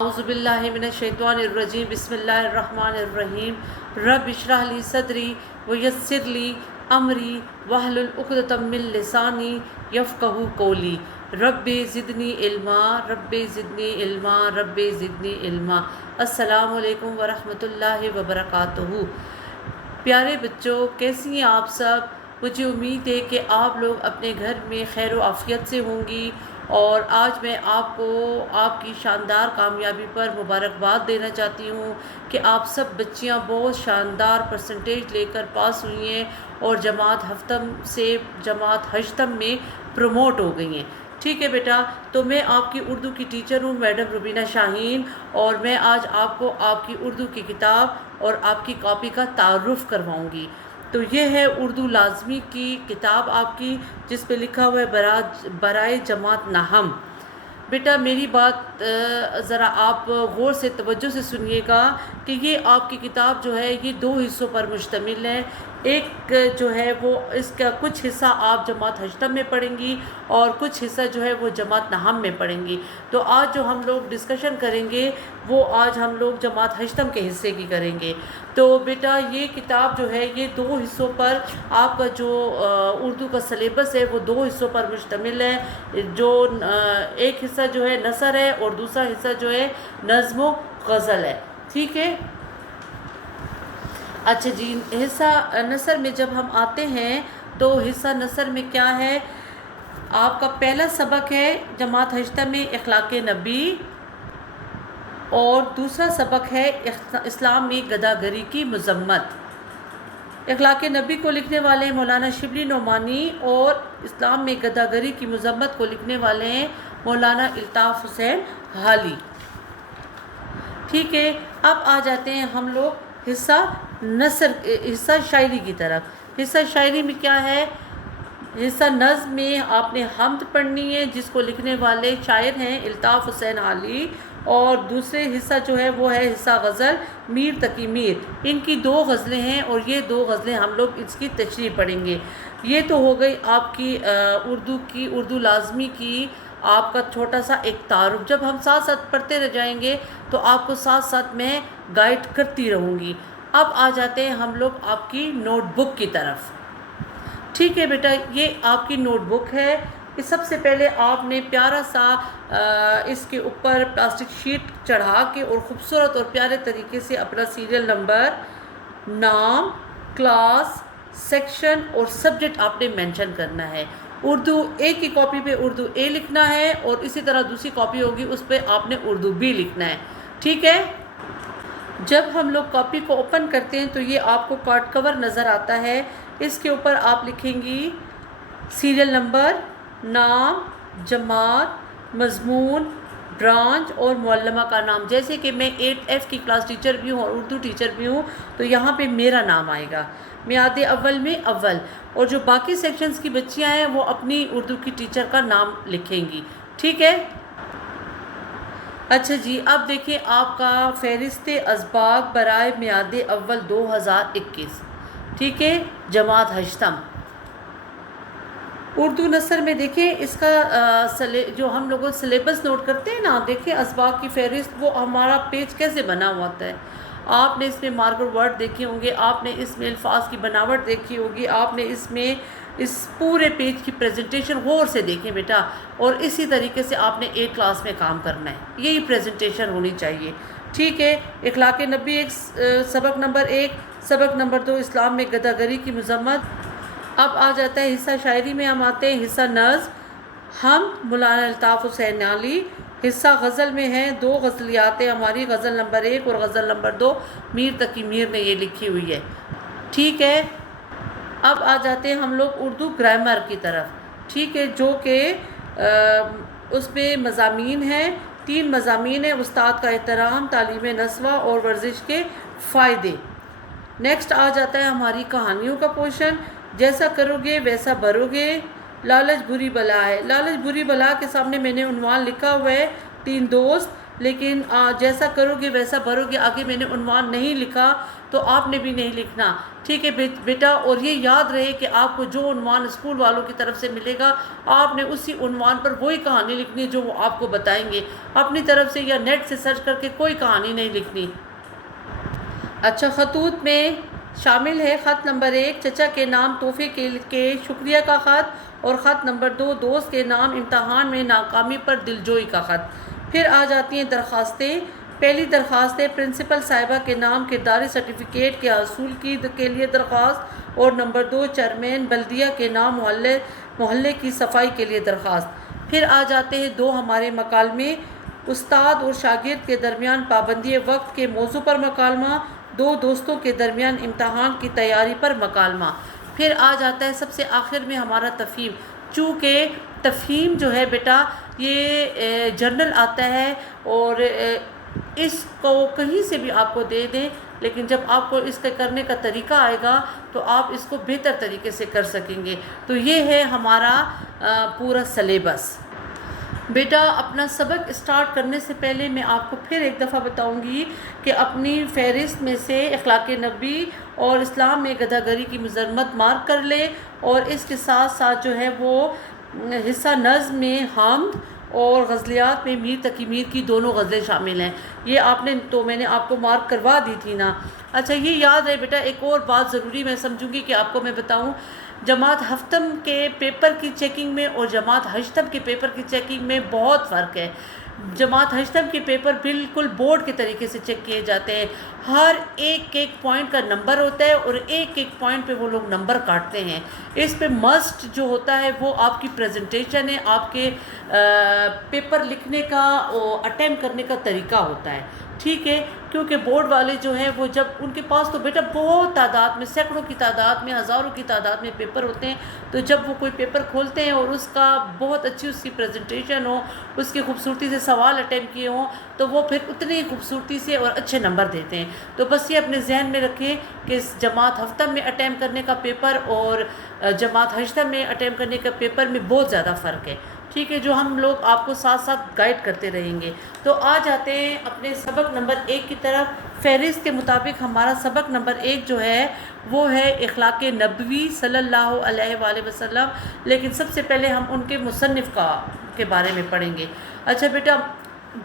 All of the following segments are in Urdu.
اعوذ باللہ من الشیطان الرجیم بسم اللہ الرحمن الرحیم رب اشرح لی صدری ویسر لی امری واحلل عقدۃ من لسانی یفقہوا قولی رب زدنی علما رب زدنی علما رب زدنی علما۔ السلام علیکم ورحمۃ اللہ وبرکاتہ۔ پیارے بچوں، کیسی ہیں آپ سب؟ مجھے امید ہے کہ آپ لوگ اپنے گھر میں خیر و عافیت سے ہوں گی، اور آج میں آپ کو آپ کی شاندار کامیابی پر مبارکباد دینا چاہتی ہوں کہ آپ سب بچیاں بہت شاندار پرسنٹیج لے کر پاس ہوئی ہیں اور جماعت ہفتم سے جماعت ہشتم میں پروموٹ ہو گئی ہیں۔ ٹھیک ہے بیٹا، تو میں آپ کی اردو کی ٹیچر ہوں میڈم روبینہ شاہین، اور میں آج آپ کو آپ کی اردو کی کتاب اور آپ کی کاپی کا تعارف کرواؤں گی۔ تو یہ ہے اردو لازمی کی کتاب آپ کی، جس پہ لکھا ہوا ہے برائے جماعت نہم۔ بیٹا میری بات ذرا آپ غور سے توجہ سے سنیے گا کہ یہ آپ کی کتاب جو ہے یہ 2 حصوں پر مشتمل ہے۔ ایک جو ہے وہ اس کا کچھ حصہ آپ جماعت ہشتم میں پڑھیں گی اور کچھ حصہ جو ہے وہ جماعت نہم میں پڑھیں گی۔ تو آج جو ہم لوگ ڈسکشن کریں گے وہ آج ہم لوگ جماعت ہشتم کے حصے کی کریں گے۔ تو بیٹا یہ کتاب جو ہے یہ 2 حصوں پر آپ کا جو اردو کا سلیبس ہے وہ 2 حصوں پر مشتمل ہے۔ جو ایک حصہ جو ہے نثر ہے اور دوسرا حصہ جو ہے نظم و غزل ہے۔ ٹھیک ہے، اچھا جی، حصہ نثر میں جب ہم آتے ہیں تو حصہ نثر میں کیا ہے؟ آپ کا پہلا سبق ہے جماعت ہشتم میں اخلاق نبی، اور دوسرا سبق ہے اسلام میں گداگری کی مذمت۔ اخلاق نبی کو لکھنے والے ہیں مولانا شبلی نعمانی، اور اسلام میں گداگری کی مذمت کو لکھنے والے ہیں مولانا الطاف حسین حالی۔ ٹھیک ہے، اب آ جاتے ہیں ہم لوگ حصہ شاعری کی طرف۔ حصہ شاعری میں کیا ہے؟ حصہ نظم میں آپ نے حمد پڑھنی ہے، جس کو لکھنے والے شاعر ہیں الطاف حسین حالی، اور دوسرے حصہ جو ہے وہ ہے حصہ غزل میر تقی میر۔ ان کی 2 غزلیں ہیں اور یہ 2 غزلیں ہم لوگ اس کی تشریح پڑھیں گے۔ یہ تو ہو گئی آپ کی اردو لازمی کی آپ کا چھوٹا سا ایک تعارف۔ جب ہم ساتھ ساتھ پڑھتے رہ جائیں گے تو آپ کو ساتھ ساتھ میں گائیڈ کرتی رہوں گی۔ اب آ جاتے ہیں ہم لوگ آپ کی نوٹ بک کی طرف۔ ٹھیک ہے بیٹا، یہ آپ کی نوٹ بک ہے۔ سب سے پہلے آپ نے پیارا سا اس کے اوپر پلاسٹک شیٹ چڑھا کے اور خوبصورت اور پیارے طریقے سے اپنا سیریل نمبر، نام، کلاس، سیکشن اور سبجیکٹ آپ نے مینشن کرنا ہے۔ اردو اے کی کاپی پہ اردو اے لکھنا ہے، اور اسی طرح دوسری کاپی ہوگی اس پہ آپ نے اردو بی لکھنا ہے۔ ٹھیک ہے، جب ہم لوگ کاپی کو اوپن کرتے ہیں تو یہ آپ کو کارڈ کور نظر آتا ہے۔ اس کے اوپر آپ لکھیں گی سیریل نمبر، نام، جماعت، مضمون، برانچ اور معلمہ کا نام۔ جیسے کہ میں 8F کی کلاس ٹیچر بھی ہوں اور اردو ٹیچر بھی ہوں، تو یہاں پہ میرا نام آئے گا میعاد اول میں اول، اور جو باقی سیکشنز کی بچیاں ہیں وہ اپنی اردو کی ٹیچر کا نام لکھیں گی۔ ٹھیک ہے، اچھا جی، اب دیکھیں آپ کا فہرست اسباق برائے میعاد اول 2021۔ ٹھیک ہے، جماعت ہشتم اردو نثر میں دیکھیں اس کا جو ہم لوگوں سلیبس نوٹ کرتے ہیں نا، دیکھیں اسباق کی فہرست وہ ہمارا پیج کیسے بنا ہوا ہوتا ہے۔ آپ نے اس میں مارکر ورڈ دیکھے ہوں گے، آپ نے اس میں الفاظ کی بناوٹ دیکھی ہوگی، آپ نے اس میں اس پورے پیج کی پریزنٹیشن غور سے دیکھیں بیٹا، اور اسی طریقے سے آپ نے 8 کلاس میں کام کرنا ہے، یہی پریزنٹیشن ہونی چاہیے۔ ٹھیک ہے، اخلاق نبی ایک سبق نمبر 1، سبق نمبر 2 اسلام میں گداگری کی مذمت۔ اب آ جاتا ہے حصہ شاعری میں ہم آتے ہیں حصہ نظم، ہم مولانا الطاف حسین حالی۔ حصہ غزل میں ہیں 2 غزلیات ہماری، غزل نمبر 1 اور غزل نمبر 2 میر تقی میر نے یہ لکھی ہوئی ہے۔ ٹھیک ہے، اب آ جاتے ہیں ہم لوگ اردو گرامر کی طرف۔ ٹھیک ہے، جو کہ اس میں مضامین ہیں، 3 مضامین ہیں: استاد کا احترام، تعلیم نسواں اور ورزش کے فائدے۔ نیکسٹ آ جاتا ہے ہماری کہانیوں کا پورشن: جیسا کرو گے ویسا بھرو گے، لالچ بری بلا ہے۔ لالچ بری بلا کے سامنے میں نے عنوان لکھا ہوا ہے 3 دوست، لیکن جیسا کرو گے ویسا بھرو گے. آگے میں نے عنوان نہیں لکھا تو آپ نے بھی نہیں لکھنا, ٹھیک ہے بیٹا. اور یہ یاد رہے کہ آپ کو جو عنوان اسکول والوں کی طرف سے ملے گا آپ نے اسی عنوان پر وہی کہانی لکھنی جو وہ آپ کو بتائیں گے. اپنی طرف سے یا نیٹ سے سرچ کر کے کوئی کہانی نہیں لکھنی. اچھا, خطوط میں شامل ہے خط نمبر 1 چچا کے نام تحفے کے شکریہ کا خط, اور خط نمبر 2 دوست کے نام امتحان میں ناکامی پر دلجوئی کا خط. پھر آ جاتی ہیں درخواستیں. پہلی درخواست ہے پرنسپل صاحبہ کے نام کرداری سرٹیفکیٹ کے حصول کے لیے درخواست, اور نمبر 2 چیئرمین بلدیہ کے نام محلے کی صفائی کے لیے درخواست. پھر آ جاتے ہیں 2 ہمارے مکالمے, استاد اور شاگرد کے درمیان پابندی وقت کے موضوع پر مکالمہ, 2 دوستوں کے درمیان امتحان کی تیاری پر مکالمہ. پھر آ جاتا ہے سب سے آخر میں ہمارا تفہیم. چونکہ تفہیم جو ہے بیٹا یہ جرنل آتا ہے اور اس کو کہیں سے بھی آپ کو دے دیں, لیکن جب آپ کو اس کے کرنے کا طریقہ آئے گا تو آپ اس کو بہتر طریقے سے کر سکیں گے. تو یہ ہے ہمارا پورا سلیبس. بیٹا اپنا سبق اسٹارٹ کرنے سے پہلے میں آپ کو پھر ایک دفعہ بتاؤں گی کہ اپنی فہرست میں سے اخلاق نبی اور اسلام میں گدھا گری کی مذمت مارک کر لے, اور اس کے ساتھ ساتھ جو ہے وہ حصہ نظم میں حمد اور غزلیات میں میر تقی میر کی دونوں غزلیں شامل ہیں. یہ آپ نے تو میں نے آپ کو مارک کروا دی تھی نا. اچھا, یہ یاد رہے بیٹا ایک اور بات ضروری میں سمجھوں گی کہ آپ کو میں بتاؤں, جماعت ہفتم کے پیپر کی چیکنگ میں اور جماعت ہشتم کے پیپر کی چیکنگ میں بہت فرق ہے. جماعت ہشتم کے پیپر بالکل بورڈ کے طریقے سے چیک کیے جاتے ہیں, ہر ایک پوائنٹ کا نمبر ہوتا ہے اور ایک پوائنٹ پہ وہ لوگ نمبر کاٹتے ہیں. اس پہ مسٹ جو ہوتا ہے وہ آپ کی پریزنٹیشن ہے, آپ کے پیپر لکھنے کا اور اٹیمپٹ کرنے کا طریقہ ہوتا ہے, ٹھیک ہے. کیونکہ بورڈ والے جو ہیں وہ جب ان کے پاس تو بیٹا بہت تعداد میں, سینکڑوں کی تعداد میں, ہزاروں کی تعداد میں پیپر ہوتے ہیں, تو جب وہ کوئی پیپر کھولتے ہیں اور اس کا بہت اچھی اس کی پریزنٹیشن ہو, اس کی خوبصورتی سے سوال اٹیمپٹ کیے ہوں, تو وہ پھر اتنی خوبصورتی سے اور اچھے نمبر دیتے ہیں. تو بس یہ اپنے ذہن میں رکھیں کہ جماعت ہفتہ میں اٹیمپٹ کرنے کا پیپر اور جماعت ہشتہ میں اٹیمپٹ کرنے کا پیپر میں بہت زیادہ فرق ہے, ٹھیک ہے, جو ہم لوگ آپ کو ساتھ ساتھ گائیڈ کرتے رہیں گے. تو آ جاتے ہیں اپنے سبق نمبر 1 کی طرف. فہرست کے مطابق ہمارا سبق نمبر 1 جو ہے وہ ہے اخلاق نبوی صلی اللہ علیہ وآلہ وسلم, لیکن سب سے پہلے ہم ان کے مصنف کے بارے میں پڑھیں گے. اچھا بیٹا,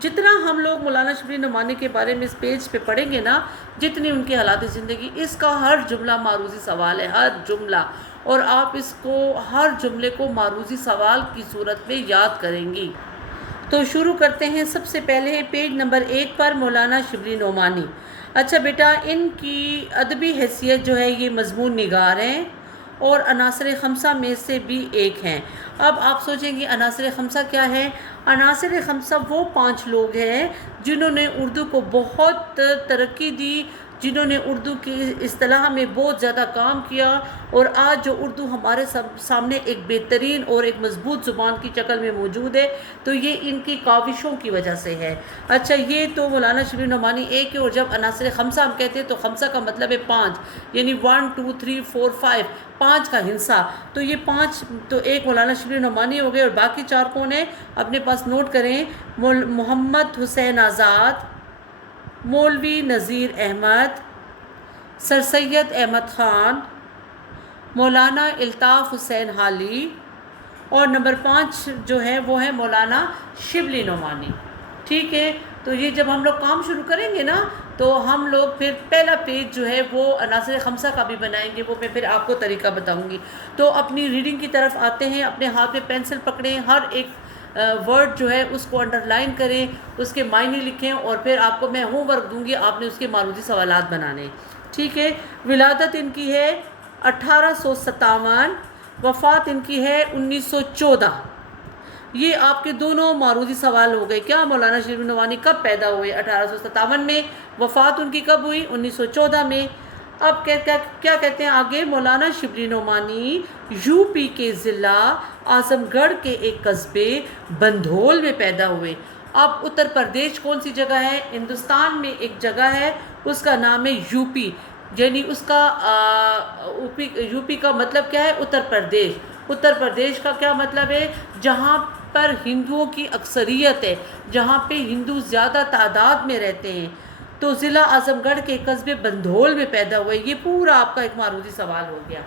جتنا ہم لوگ مولانا شبلی نعمانی کے بارے میں اس پیج پہ پڑھیں گے نا, جتنی ان کی حالات زندگی, اس کا ہر جملہ معروضی سوال ہے, ہر جملہ, اور آپ اس کو ہر جملے کو معروضی سوال کی صورت میں یاد کریں گی. تو شروع کرتے ہیں. سب سے پہلے پیج نمبر 1 پر مولانا شبلی نعمانی. اچھا بیٹا, ان کی ادبی حیثیت جو ہے یہ مضمون نگار ہیں اور عناصر خمسہ میں سے بھی ایک ہیں. اب آپ سوچیں گے عناصر خمسہ کیا ہے؟ عناصر خمسہ وہ 5 لوگ ہیں جنہوں نے اردو کو بہت ترقی دی, جنہوں نے اردو کی اصطلاح میں بہت زیادہ کام کیا, اور آج جو اردو ہمارے سامنے ایک بہترین اور ایک مضبوط زبان کی شکل میں موجود ہے, تو یہ ان کی کاوشوں کی وجہ سے ہے. اچھا, یہ تو مولانا شبلی نعمانی ایک ہے, اور جب عناصر خمسہ ہم کہتے ہیں تو خمسہ کا مطلب ہے 5, یعنی 1 2 3 4 5, 5 کا ہنسا. تو یہ 5 تو ایک مولانا شبلی نعمانی ہو گئے, اور باقی 4 کون ہیں اپنے پاس نوٹ کریں. محمد حسین آزاد, مولوی نذیر احمد, سر سید احمد خان, مولانا الطاف حسین حالی, اور نمبر 5 جو ہے وہ ہے مولانا شبلی نعمانی, ٹھیک ہے. تو یہ جب ہم لوگ کام شروع کریں گے نا تو ہم لوگ پھر پہلا پیج جو ہے وہ عناصر خمسہ کا بھی بنائیں گے, وہ میں پھر آپ کو طریقہ بتاؤں گی. تو اپنی ریڈنگ کی طرف آتے ہیں. اپنے ہاتھ میں پینسل پکڑیں, ہر ایک ورڈ جو ہے اس کو انڈر لائن کریں, اس کے معنی لکھیں, اور پھر آپ کو میں ہوم ورک دوں گی, آپ نے اس کے معروضی سوالات بنانے, ٹھیک ہے. ولادت ان کی ہے 1857, وفات ان کی ہے 1914. یہ آپ کے دونوں معروضی سوال ہو گئے. کیا مولانا شبلی نعمانی کب پیدا ہوئے؟ 1857 میں. وفات ان کی کب ہوئی؟ 1914 میں. اب کیا کہتے ہیں آگے؟ مولانا شبلی نعمانی یو پی کے ضلع اعظم گڑھ کے ایک قصبے بندھول میں پیدا ہوئے. اب اتر پردیش کون سی جگہ ہے؟ ہندوستان میں ایک جگہ ہے, اس کا نام ہے یو پی, یعنی اس کا یو پی کا مطلب کیا ہے؟ اتر پردیش. اتر پردیش کا کیا مطلب ہے؟ جہاں پر ہندوؤں کی اکثریت ہے، جہاں پہ ہندو زیادہ تعداد میں رہتے ہیں، تو ضلع اعظم گڑھ کے قصبے بندھول میں پیدا ہوئے۔ یہ پورا آپ کا ایک معروضی سوال ہو گیا۔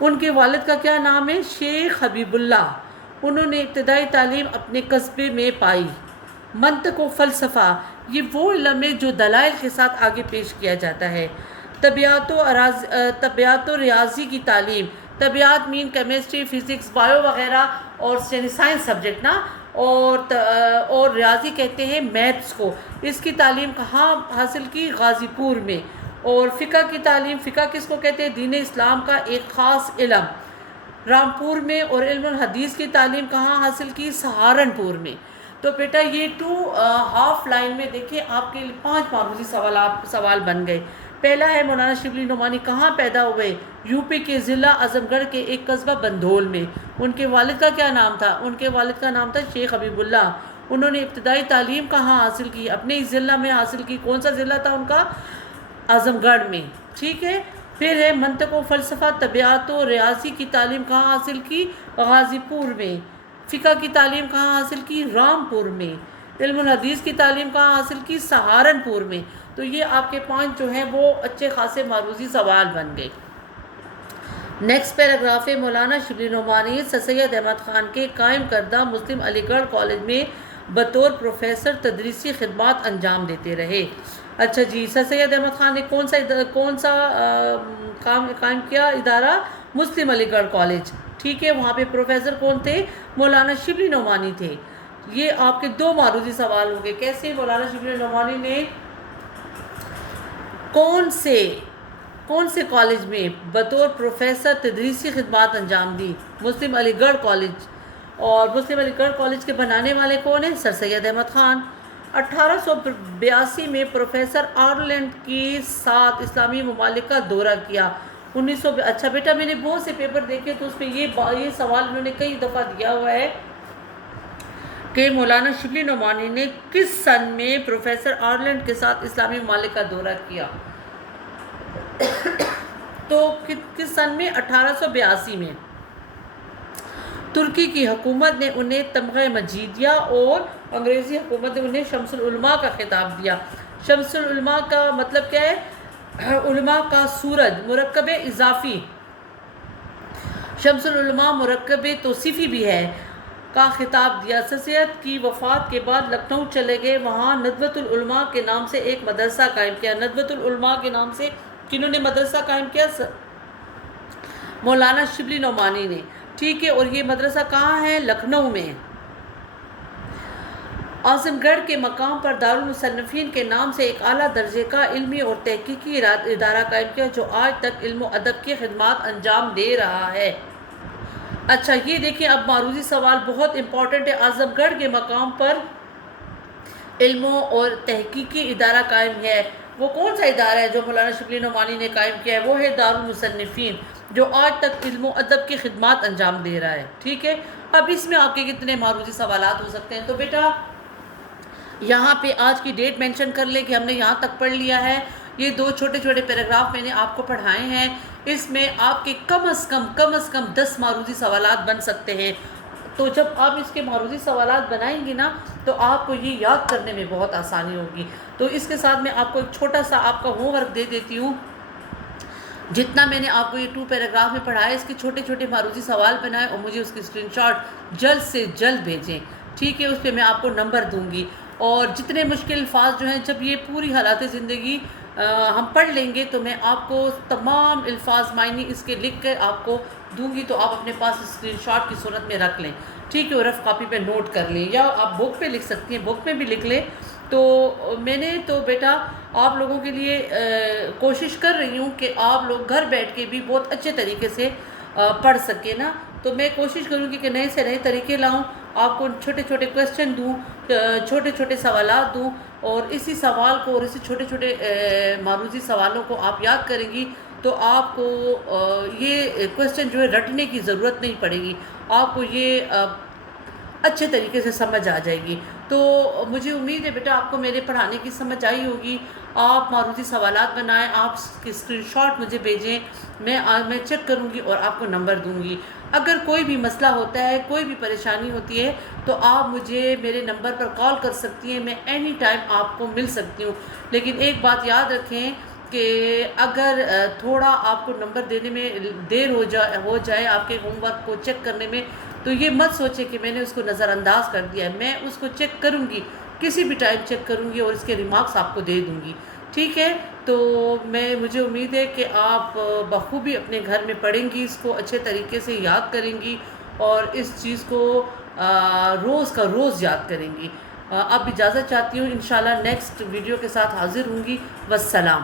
ان کے والد کا کیا نام ہے؟ شیخ حبیب اللہ۔ انہوں نے ابتدائی تعلیم اپنے قصبے میں پائی۔ منطق و فلسفہ یہ وہ علم ہے جو دلائل کے ساتھ آگے پیش کیا جاتا ہے۔ طبیعت و ریاضی کی تعلیم، طبیعت مین کیمسٹری، فزکس، بایو وغیرہ، اور سائنس سبجیکٹ نا، اور ریاضی کہتے ہیں میتھس کو۔ اس کی تعلیم کہاں حاصل کی؟ غازی پور میں۔ اور فقہ کی تعلیم، فقہ کس کو کہتے ہیں؟ دین اسلام کا ایک خاص علم، رامپور میں۔ اور علم الحدیث کی تعلیم کہاں حاصل کی؟ سہارنپور میں۔ تو بیٹا یہ 2 ہاف لائن میں دیکھیں آپ کے 5 معروضی سوال بن گئے۔ پہلا ہے مولانا شبلی نعمانی کہاں پیدا ہوئے؟ یو پی کے ضلع اعظم گڑھ کے ایک قصبہ بندھول میں۔ ان کے والد کا کیا نام تھا؟ ان کے والد کا نام تھا شیخ حبیب اللہ۔ انہوں نے ابتدائی تعلیم کہاں حاصل کی؟ اپنے ہی ضلع میں حاصل کی۔ کون سا ضلع تھا ان کا؟ اعظم گڑھ میں، ٹھیک ہے۔ پھر ہے منطق و فلسفہ، طبیعت و ریاضی کی تعلیم کہاں حاصل کی؟ غازی پور میں۔ فقہ کی تعلیم کہاں حاصل کی؟ رامپور میں۔ علم الحدیث کی تعلیم کہاں حاصل کی؟ سہارنپور میں۔ تو یہ آپ کے 5 جو ہیں وہ اچھے خاصے معروضی سوال بن گئے۔ نیکسٹ پیراگراف ہے مولانا شبلی نعمانی سر سید احمد خان کے قائم کردہ مسلم علی گڑھ کالج میں بطور پروفیسر تدریسی خدمات انجام دیتے رہے۔ اچھا جی، سر سید احمد خان نے کون سا کام قائم کیا؟ ادارہ مسلم علی گڑھ کالج، ٹھیک ہے۔ وہاں پہ پروفیسر کون تھے؟ مولانا شبلی نعمانی تھے۔ یہ آپ کے 2 معروضی سوال ہو گئے۔ کیسے؟ مولانا شبلی نعمانی نے کون سے کالج میں بطور پروفیسر تدریسی خدمات انجام دی؟ مسلم علی گڑھ کالج۔ اور مسلم علی گڑھ کالج کے بنانے والے کون ہیں؟ سر سید احمد خان۔ 1882 میں پروفیسر آرلینڈ کے ساتھ اسلامی ممالک کا دورہ کیا۔ اچھا بیٹا میں نے بہت سے پیپر دیکھے تو اس پہ یہ سوال انہوں نے کئی دفعہ دیا ہوا ہے کہ مولانا شبلی نعمانی نے کس سن میں پروفیسر آرلینڈ کے ساتھ اسلامی ممالک کا دورہ کیا؟ تو کس سن میں؟ 1882 میں۔ ترکی کی حکومت نے انہیں تمغہ مجیدیہ اور انگریزی حکومت نے انہیں شمس العلماء کا خطاب دیا۔ شمس العلماء کا مطلب کیا ہے؟ علماء کا سورج، مرکب اضافی۔ شمس العلماء مرکب توصیفی بھی ہے، کا خطاب دیا۔ سر سید کی وفات کے بعد لکھنؤ چلے گئے، وہاں ندوۃ العلماء کے نام سے ایک مدرسہ قائم کیا۔ ندوۃ العلماء کے نام سے کنہوں نے مدرسہ قائم کیا؟ مولانا شبلی نعمانی نے، ٹھیک ہے۔ اور یہ مدرسہ کہاں ہے؟ لکھنؤ میں۔ اعظم گڑھ کے مقام پر دارالمصنفین کے نام سے ایک اعلیٰ درجے کا علمی اور تحقیقی ادارہ قائم کیا جو آج تک علم و ادب کی خدمات انجام دے رہا ہے۔ اچھا یہ دیکھیں اب معروضی سوال بہت امپورٹنٹ ہے۔ اعظم گڑھ کے مقام پر علم اور تحقیقی ادارہ قائم ہے، وہ کون سا ادارہ ہے جو مولانا شبلی نعمانی نے قائم کیا ہے؟ وہ ہے دارالمصنفین، جو آج تک علم و ادب کی خدمات انجام دے رہا ہے، ٹھیک ہے۔ اب اس میں آپ کے کتنے معروضی سوالات ہو سکتے ہیں؟ تو بیٹا یہاں پہ آج کی ڈیٹ مینشن کر لیں کہ ہم نے یہاں تک پڑھ لیا ہے۔ یہ 2 چھوٹے چھوٹے پیراگراف میں نے آپ کو پڑھائے ہیں، اس میں آپ کے کم از کم 10 معروضی سوالات بن سکتے ہیں۔ تو جب آپ اس کے معروضی سوالات بنائیں گی نا تو آپ کو یہ یاد کرنے میں بہت آسانی ہوگی۔ تو اس کے ساتھ میں آپ کو ایک چھوٹا سا آپ کا ہوم ورک دے دیتی ہوں۔ جتنا میں نے آپ کو یہ 2 پیراگراف میں پڑھایا اس کے چھوٹے چھوٹے معروضی سوال بنائیں اور مجھے اس کی اسکرین شاٹ جلد سے جلد بھیجیں، ٹھیک ہے۔ اس پہ میں آپ کو نمبر دوں گی، اور جتنے مشکل الفاظ جو ہیں جب یہ پوری حالات زندگی ہم پڑھ لیں گے تو میں آپ کو تمام الفاظ معنی اس کے لکھ کر آپ کو دوں گی، تو آپ اپنے پاس اسکرین شاٹ کی صورت میں رکھ لیں، ٹھیک ہے۔ اور رف کاپی پہ نوٹ کر لیں، یا آپ بک پہ لکھ سکتی ہیں، بک میں بھی لکھ لیں۔ تو میں نے تو بیٹا آپ لوگوں کے لیے کوشش کر رہی ہوں کہ آپ لوگ گھر بیٹھ کے بھی بہت اچھے طریقے سے پڑھ سکیں نا، تو میں کوشش کروں گی کہ نئے سے نئے طریقے لاؤں، آپ کو چھوٹے چھوٹے کویسچن دوں، چھوٹے چھوٹے سوالات دوں، اور اسی سوال کو اور اسی چھوٹے چھوٹے معروضی سوالوں کو آپ یاد کریں گی تو آپ کو یہ کویسچن جو ہے رٹنے کی ضرورت نہیں پڑے گی، آپ کو یہ اچھے طریقے سے سمجھ آ جائے گی۔ تو مجھے امید ہے بیٹا آپ کو میرے پڑھانے کی سمجھ آئی ہوگی۔ آپ معروضی سوالات بنائیں، آپ کی اسکرین شاٹ مجھے بھیجیں، میں چیک کروں گی اور آپ کو نمبر دوں گی۔ اگر کوئی بھی مسئلہ ہوتا ہے، کوئی بھی پریشانی ہوتی ہے تو آپ مجھے میرے نمبر پر کال کر سکتی ہیں، میں اینی ٹائم آپ کو مل سکتی ہوں۔ لیکن ایک بات یاد رکھیں کہ اگر تھوڑا آپ کو نمبر دینے میں دیر ہو جائے آپ کے ہوم ورک کو چیک کرنے میں، تو یہ مت سوچے کہ میں نے اس کو نظر انداز کر دیا ہے، میں اس کو چیک کروں گی، کسی بھی ٹائم چیک کروں گی اور اس کے ریمارکس آپ کو دے دوں گی، ٹھیک ہے؟ تو مجھے امید ہے کہ آپ بخوبی اپنے گھر میں پڑھیں گی، اس کو اچھے طریقے سے یاد کریں گی اور اس چیز کو روز کا روز یاد کریں گی۔ اب اجازت چاہتی ہوں، انشاءاللہ نیکسٹ ویڈیو کے ساتھ حاضر ہوں گی۔ والسلام۔